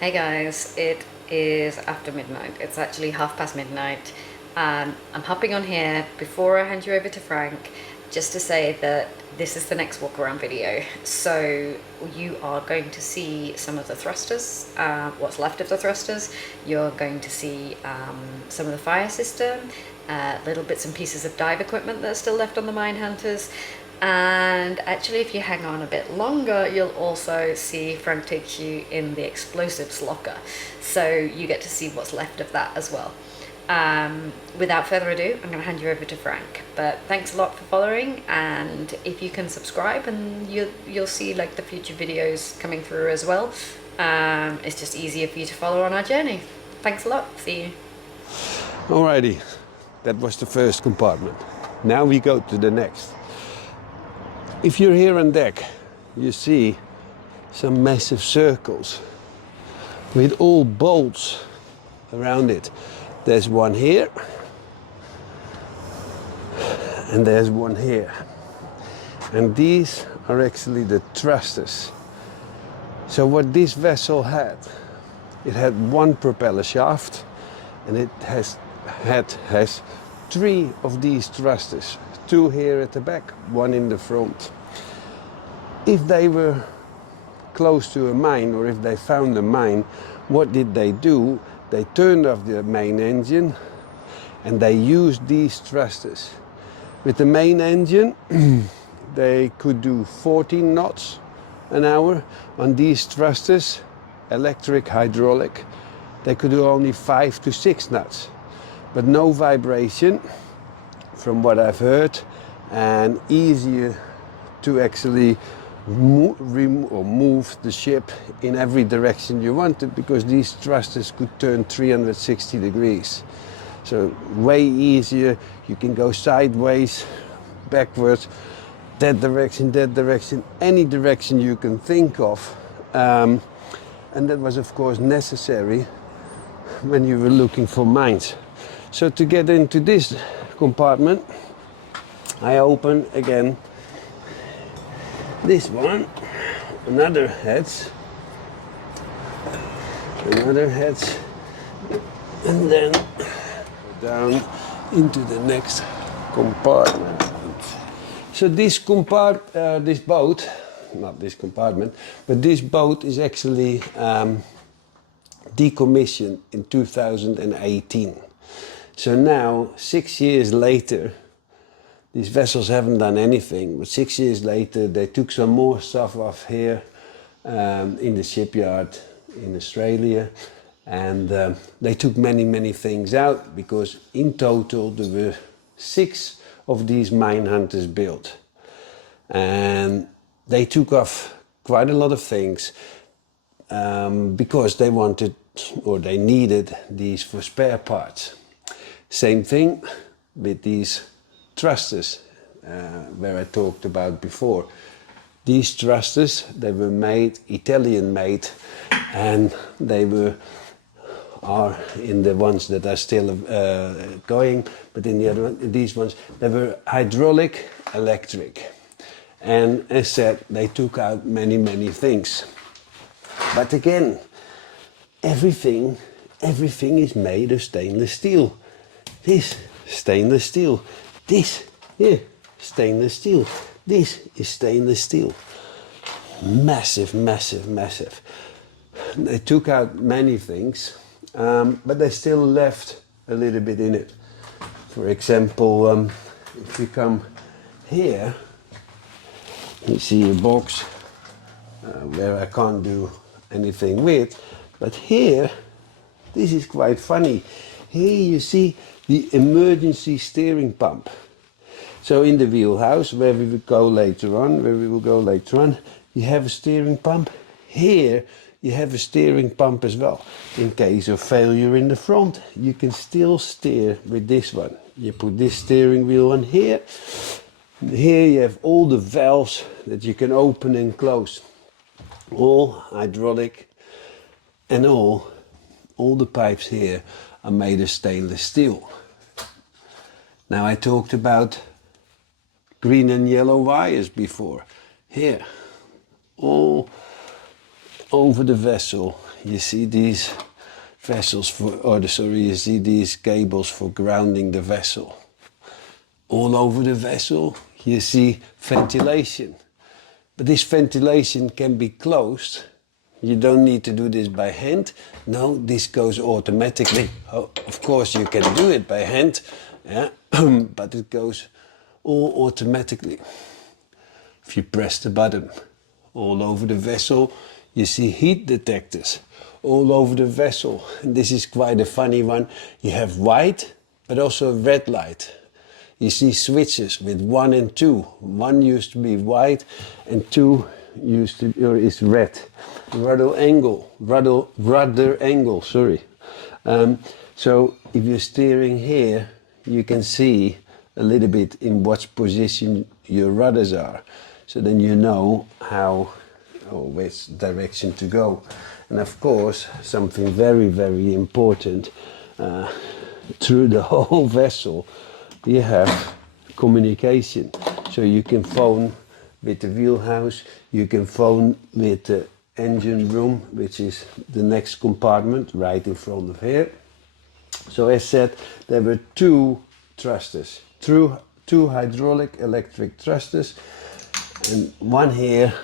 Hey guys, it is after midnight. It's actually midnight, and I'm hopping on here before I hand you over to Frank just to say that this is the next walk around video. So you are going to see some of the thrusters, what's left of the thrusters. You're going to see some of the fire system, little bits and pieces of dive equipment that are still left on the Minehunters. And actually, if you hang on a bit longer, you'll also see Frank takes you in the explosives locker. So you get to see what's left of that as well. Without further ado, I'm going to hand you over to Frank. But thanks a lot for following, and if you can subscribe, and you'll see like the future videos coming through as well. It's just easier for you to follow on our journey. Thanks a lot. See you. Alrighty, that was the first compartment. Now we go to the next. If you're here on deck, you see some massive circles with all bolts around it. There's one here, and there's one here. And these are actually the thrusters. So what this vessel had, it had one propeller shaft, and it has three of these thrusters. Two here at the back, one in the front. If they were close to a mine, or if they found a mine, what did they do? They turned off the main engine and they used these thrusters. With the main engine, they could do 14 knots an hour. On these thrusters, electric, hydraulic, they could do only 5 to 6 knots. But no vibration, from what I've heard, and easier to actually move the ship in every direction you wanted, because these thrusters could turn 360 degrees. So way easier. You can go sideways, backwards, that direction, any direction you can think of. And that was of course necessary when you were looking for mines. So to get into this compartment, I open again this one, another hatch, and then down into the next compartment. So this boat, not this compartment, but this boat is actually decommissioned in 2018. So now, 6 years later, these vessels haven't done anything, but 6 years later they took some more stuff off here in the shipyard in Australia, and they took many things out, because in total there were 6 of these Minehunters built. And they took off quite a lot of things because they wanted, or they needed these for spare parts. Same thing with these thrusters where I talked about before. These thrusters, they were made, Italian made, and they are in the ones that are still going, but in the other one, these ones, they were hydraulic, electric. And as said, they took out many things. But again, everything is made of stainless steel. This, stainless steel. This, here, stainless steel. This is stainless steel. Massive. They took out many things, but they still left a little bit in it. For example, if you come here, you see a box where I can't do anything with, but here, this is quite funny. Here you see the emergency steering pump. So in the wheelhouse, where we will go later on, you have a steering pump. Here you have a steering pump as well. In case of failure in the front, you can still steer with this one. You put this steering wheel on here. Here you have all the valves that you can open and close. All hydraulic, and all the pipes here are made of stainless steel. Now, I talked about green and yellow wires before. Here, all over the vessel, you see these vessels for, or sorry, you see these cables for grounding the vessel. All over the vessel, you see ventilation. But this ventilation can be closed. You don't need to do this by hand. No, this goes automatically. Oh, of course, you can do it by hand, yeah, but it goes all automatically. If you press the button, all over the vessel, you see heat detectors all over the vessel. And this is quite a funny one. You have white, but also red light. You see switches with 1 and 2. 1 used to be white and 2 used to is red. Rudder angle, sorry. So if you're steering here, you can see a little bit in what position your rudders are. So then you know how or which direction to go. And of course, something very, very important, through the whole vessel, you have communication. So you can phone with the wheelhouse, you can phone with the engine room, which is the next compartment right in front of here. So as said, there were 2 thrusters, 2 hydraulic electric thrusters, and 1 here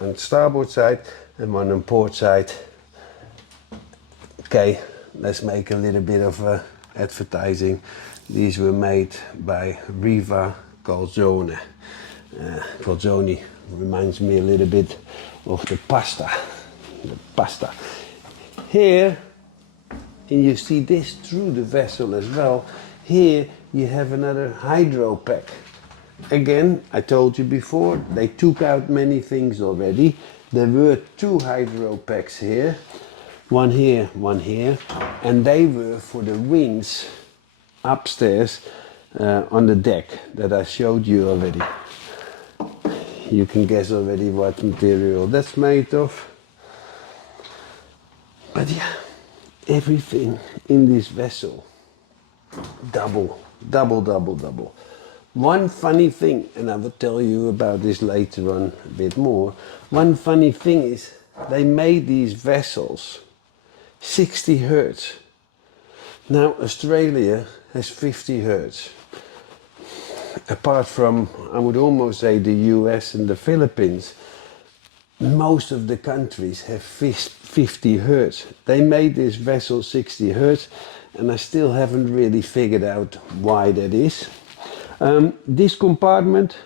on starboard side and 1 on port side. Okay, let's make a little bit of advertising. These were made by Riva Calzone. Calzone reminds me a little bit of the pasta. Here, and you see this through the vessel as well, here you have another hydro pack. Again, I told you before, they took out many things already. There were 2 hydro packs here, 1 here, 1 here, and they were for the wings upstairs on the deck that I showed you already. You can guess already what material that's made of. But yeah, everything in this vessel, double. One funny thing, and I will tell you about this later on a bit more. One funny thing is they made these vessels 60 hertz. Now Australia has 50 hertz. Apart from, I would almost say, the US and the Philippines, most of the countries have 50 hertz. They made this vessel 60 hertz, and I still haven't really figured out why that is. This compartment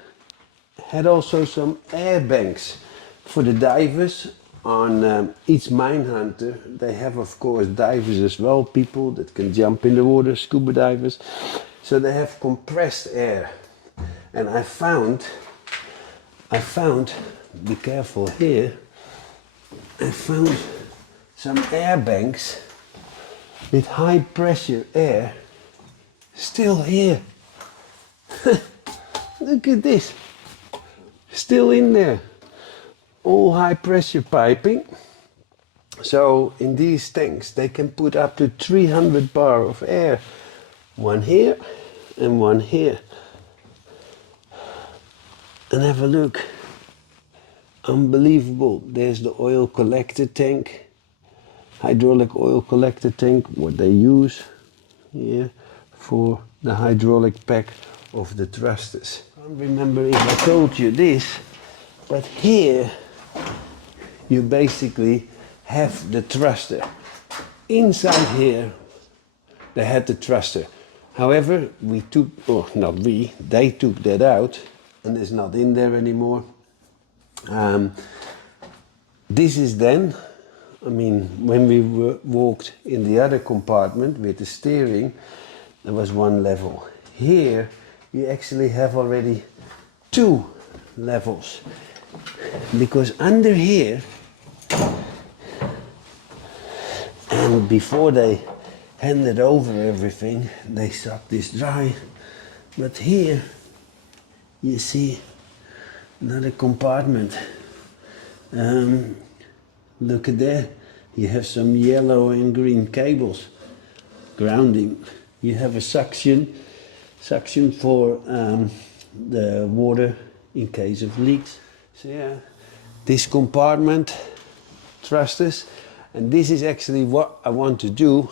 had also some air banks for the divers. On each Minehunter, they have of course divers as well, people that can jump in the water, scuba divers. So they have compressed air. And I found, be careful here, I found some air banks with high pressure air still here. Look at this, still in there, all high pressure piping. So in these tanks they can put up to 300 bar of air, 1 here and 1 here. And have a look, unbelievable. There's the oil collector tank, hydraulic oil collector tank, what they use here for the hydraulic pack of the thrusters. I can't remember if I told you this, but here you basically have the thruster. Inside here they had the thruster. However, we took, or not we, they took that out and it's not in there anymore. This is then, I mean, when we walked in the other compartment with the steering, there was 1 level. Here you actually have already 2 levels, because under here, and before they handed over everything, they sucked this dry. But here you see another compartment. Look at there, you have some yellow and green cables grounding. You have a suction for the water in case of leaks. So yeah, this compartment thrusters, and this is actually what I want to do.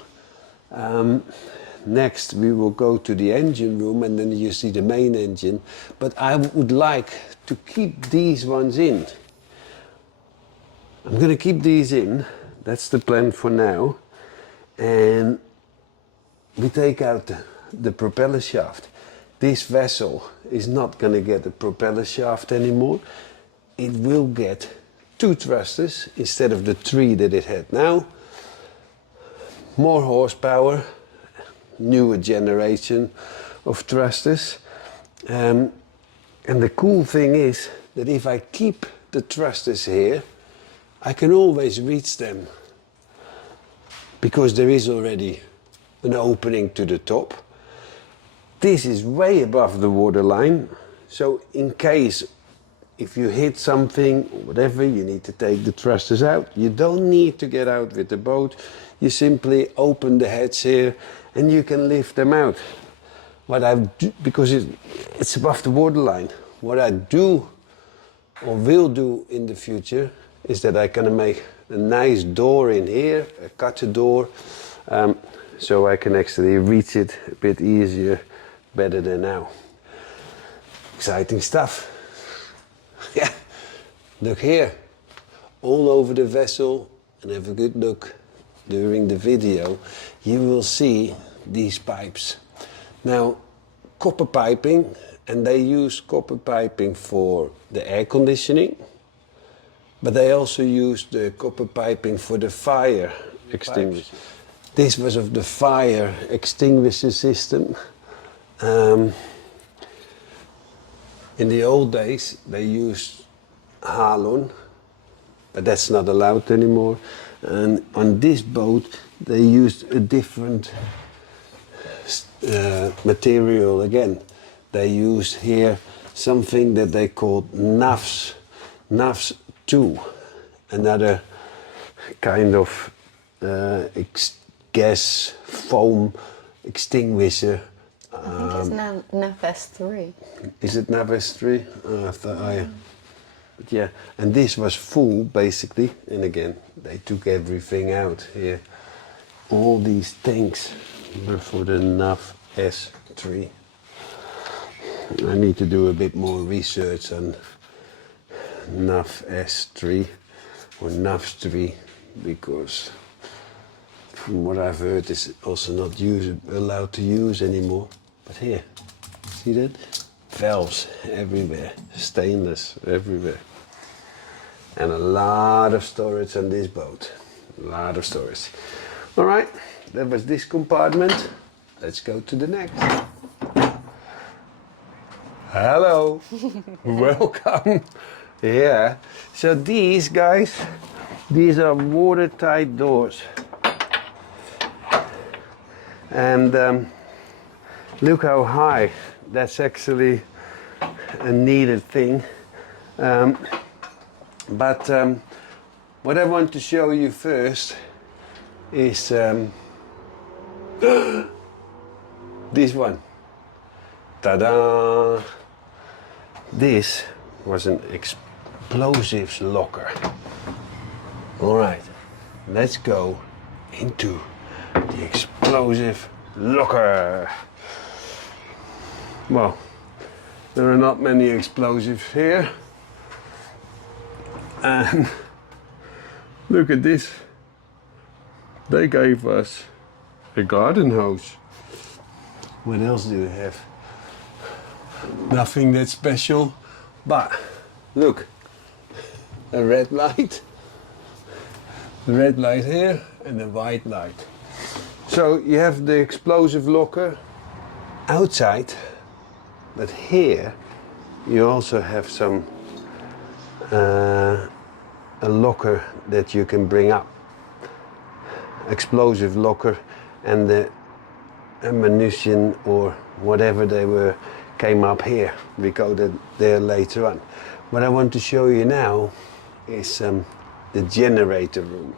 Next we will go to the engine room and then you see the main engine, but I would like to keep these ones in. I'm going to keep these in, that's the plan for now, and we take out the propeller shaft. This vessel is not going to get a propeller shaft anymore. It will get 2 thrusters instead of the 3 that it had now. More horsepower, newer generation of thrusters. And the cool thing is that if I keep the thrusters here, I can always reach them because there is already an opening to the top. This is way above the waterline, so in case if you hit something or whatever, you need to take the thrusters out. You don't need to get out with the boat. You simply open the hatch here and you can lift them out. What I do, because it's above the waterline, what I do or will do in the future is that I'm gonna make a nice door in here, a cutter door, so I can actually reach it a bit easier, better than now. Exciting stuff. Yeah, look here, all over the vessel, and have a good look during the video, you will see these pipes. Now, copper piping, and they use copper piping for the air conditioning, but they also use the copper piping for the fire extinguisher. This was of the fire extinguisher system. In the old days, they used halon, but that's not allowed anymore. And on this boat, they used a different material again. They used here something that they called navs, navs 2, another kind of gas foam extinguisher. I think it's Navs 3. Is it Navs 3? But yeah, and this was full basically, and again, they took everything out here. All these tanks were for the Navs 3. I need to do a bit more research on Navs 3 or Navs 3, because from what I've heard it's also not allowed to use anymore. But here, see that? Valves everywhere, stainless everywhere. And a lot of storage on this boat, a lot of storage. All right, that was this compartment. Let's go to the next. Hello, welcome. Yeah, so these guys, these are watertight doors. And look how high. That's actually a needed thing. But what I want to show you first is this one. Ta-da! This was an explosives locker. All right, let's go into the explosive locker. Well, there are not many explosives here. And look at this. They gave us a garden hose. What else do we have? Nothing that special, but look, a red light. The red light here and the white light. So you have the explosive locker outside, but here you also have some a locker that you can bring up. Explosive locker, and the ammunition or whatever they were came up here. We go there later on. What I want to show you now is the generator room.